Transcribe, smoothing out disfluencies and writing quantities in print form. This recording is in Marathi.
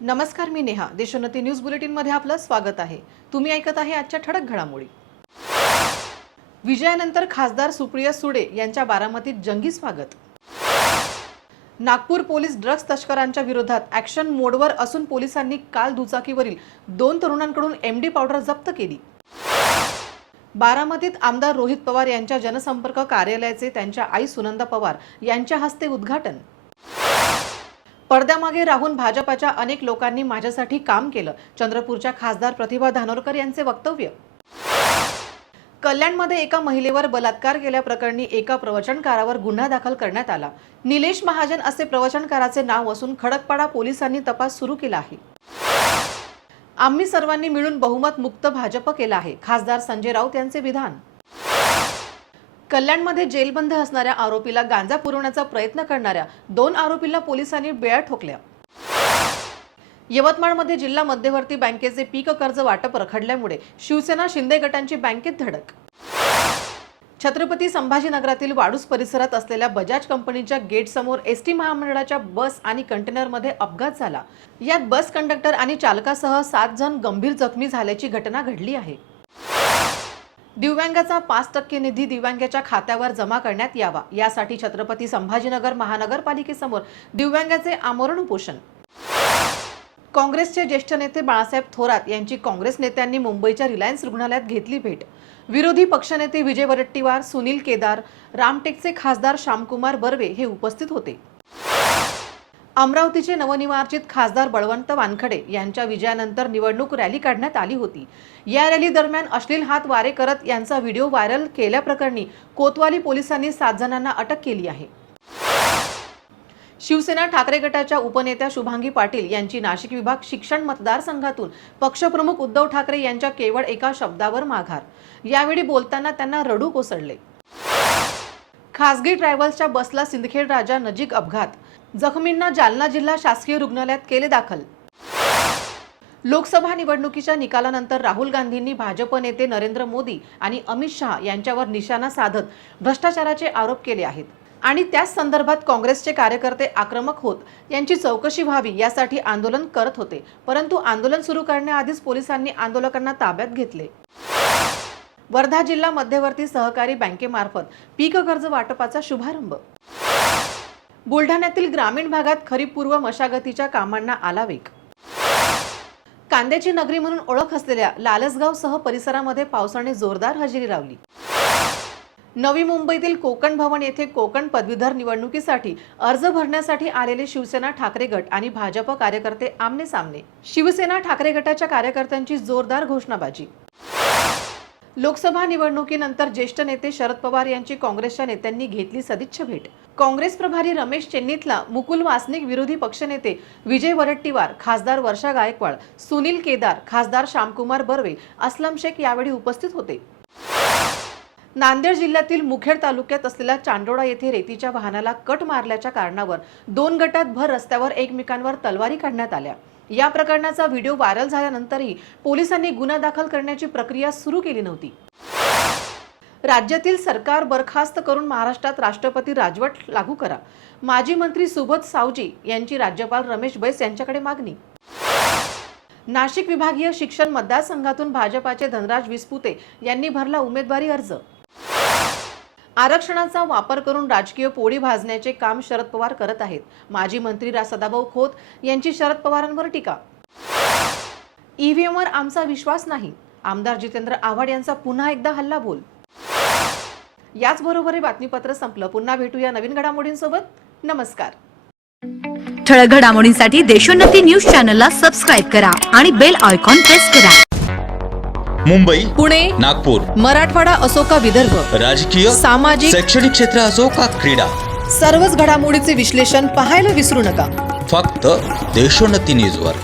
नमस्कार, मी नेहा. देशोन्नती न्यूज बुलेटिन मध्ये आपलं स्वागत आहे. तुम्ही ऐकत आहे आजच्या ठळक घडामोडी. विजयानंतर खासदार सुप्रिया सुळे यांच्या बारामतीत जंगी स्वागत. नागपूर पोलीस ड्रग्ज तस्करांच्या विरोधात ॲक्शन मोडवर असून पोलिसांनी काल दुचाकीवरील 2 तरुणांकडून एमडी पावडर जप्त केली. बारामतीत आमदार रोहित पवार यांच्या जनसंपर्क कार्यालयाचे त्यांच्या आई सुनंदा पवार यांच्या हस्ते उद्घाटन. पडद्यामागे राहून भाजपाच्या अनेक लोकांनी माझ्यासाठी काम केलं, चंद्रपूरच्या खासदार प्रतिभा धानोरकर यांचे वक्तव्य. कल्याणमध्ये एका महिलेवर बलात्कार केल्याप्रकरणी एका प्रवचनकारावर गुन्हा दाखल करण्यात आला. निलेश महाजन असे प्रवचनकाराचे नाव असून खडकपाडा पोलिसांनी तपास सुरू केला आहे. आम्ही सर्वांनी मिळून बहुमत मुक्त भाजप केला आहे, खासदार संजय राऊत यांचे विधान. कल्याणमध्ये जेलबंद असणाऱ्या आरोपीला गांजा पुरवण्याचा प्रयत्न करणाऱ्या 2 आरोपींना पोलिसांनी बेड्या ठोकल्या. यवतमाळमध्ये जिल्हा मध्यवर्ती बँकेचे पीक कर्ज वाटप रखडल्यामुळे शिवसेना शिंदे गटांची बँकेत धडक. छत्रपती संभाजीनगरातील वाडूस परिसरात असलेल्या बजाज कंपनीच्या गेटसमोर एसटी महामंडळाच्या बस आणि कंटेनरमध्ये अपघात झाला. यात बस कंडक्टर आणि चालकासह 7 जण गंभीर जखमी झाल्याची घटना घडली आहे. दिव्यांगाचा 5% निधी दिव्यांगाच्या खात्यावर जमा करण्यात यावा, यासाठी छत्रपती संभाजीनगर महानगरपालिकेसमोर दिव्यांगाचे आमरण उपोषण. काँग्रेसचे ज्येष्ठ नेते बाळासाहेब थोरात यांची काँग्रेस नेत्यांनी मुंबईच्या रिलायन्स रुग्णालयात घेतली भेट. विरोधी पक्षनेते विजय वडेट्टीवार, सुनील केदार, रामटेकचे खासदार श्यामकुमार बर्वे हे उपस्थित होते. अमरावतीचे नवनिर्वाचित खासदार बळवंत वानखडे यांच्या विजयानंतर निवडणूक रॅली काढण्यात आली होती. या रॅली दरम्यान अश्लील हात वारे करत यांचा व्हिडिओ व्हायरल केल्याप्रकरणी कोतवाली पोलिसांनी 7 जणांना अटक केली आहे. शिवसेना ठाकरे गटाच्या उपनेत्या शुभांगी पाटील यांची नाशिक विभाग शिक्षण मतदारसंघातून पक्षप्रमुख उद्धव ठाकरे यांच्या केवळ एका शब्दावर माघार. यावेळी बोलताना त्यांना रडू कोसळले. खासगी ट्रॅव्हल्सच्या बसला सिंदखेड राजा नजीक अपघात, जखमींना जालना जिल्हा शासकीय रुग्णालयात केले दाखल. लोकसभा निवडणुकीच्या निकालानंतर राहुल गांधींनी भाजप नेते नरेंद्र मोदी आणि अमित शहा यांच्यावर निशाणा साधत भ्रष्टाचाराचे आरोप केले आहेत आणि त्याच संदर्भात काँग्रेसचे कार्यकर्ते आक्रमक होत यांची चौकशी व्हावी यासाठी आंदोलन करत होते. परंतु आंदोलन सुरू करण्याआधीच पोलिसांनी आंदोलकांना ताब्यात घेतले. वर्धा जिल्हा मध्यवर्ती सहकारी बँकेमार्फत पीक कर्ज वाटपाचा शुभारंभ. बुलढाण्यातील ग्रामीण भागात खरीप पूर्व मशागतीच्या कामांना आला वेग. कांद्याची नगरी म्हणून ओळख असलेल्या लालसगावसह परिसरामध्ये पावसाने जोरदार हजेरी लावली. नवी मुंबईतील कोकण भवन येथे कोकण पदवीधर निवडणुकीसाठी अर्ज भरण्यासाठी आलेले शिवसेना ठाकरे गट आणि भाजप कार्यकर्ते आमने सामने. शिवसेना ठाकरे गटाच्या कार्यकर्त्यांची जोरदार घोषणाबाजी. लोकसभा निवडणुकीनंतर ज्येष्ठ नेते शरद पवार यांची काँग्रेसच्या नेत्यांनी घेतली सदिच्छा भेट. काँग्रेस प्रभारी रमेश चेन्नीतला, मुकुल वासनिक, विरोधी पक्षनेते विजय वडेट्टीवार, खासदार वर्षा गायकवाड, सुनील केदार, खासदार श्यामकुमार बर्वे, असलम शेख यावेळी उपस्थित होते. नांदेड जिल्ह्यातील मुखेड तालुक्यात असलेल्या चांडोळा येथे रेतीच्या वाहनाला कट मारल्याच्या कारणावर 2 गटात भर रस्त्यावर एकमेकांवर तलवारी काढण्यात आल्या. या प्रकरणाचा व्हिडिओ व्हायरल झाल्यानंतरही पोलिसांनी गुन्हा दाखल करण्याची प्रक्रिया सुरू केली नव्हती. राज्यातील सरकार बरखास्त करून महाराष्ट्रात राष्ट्रपती राजवट लागू करा, माजी मंत्री सुबोध सावजी यांची राज्यपाल रमेश बैस यांच्याकडे मागणी. नाशिक विभागीय शिक्षण मतदारसंघातून भाजपाचे धनराज विसपुते यांनी भरला उमेदवारी अर्ज. आरक्षणाचा वापर करून राजकीय पोळी भाजण्याचे काम शरद पवार करत आहेत, माजी मंत्री सदाभाऊ खोत यांची शरद पवारांवर टीका. ईव्हीएमवर आमचा विश्वास नाही, आमदार जितेंद्र आव्हाड यांचा पुन्हा एकदा हल्लाबोल. याचबरोबर हे बातमीपत्र संपलं. पुन्हा भेटूया नवीन घडामोडींसोबत. नमस्कार. ठळक घडामोडींसाठी देशोन्नती न्यूज चॅनलला सबस्क्राईब करा आणि बेल आयकॉन प्रेस करा. मुंबई, पुणे, नागपूर, मराठवाडा असो का विदर्भ, राजकीय, सामाजिक, शैक्षणिक क्षेत्र असो का क्रीडा, सर्वच घडामोडीचे विश्लेषण पाहायला विसरू नका. फक्त देशोन्नती न्यूजवर.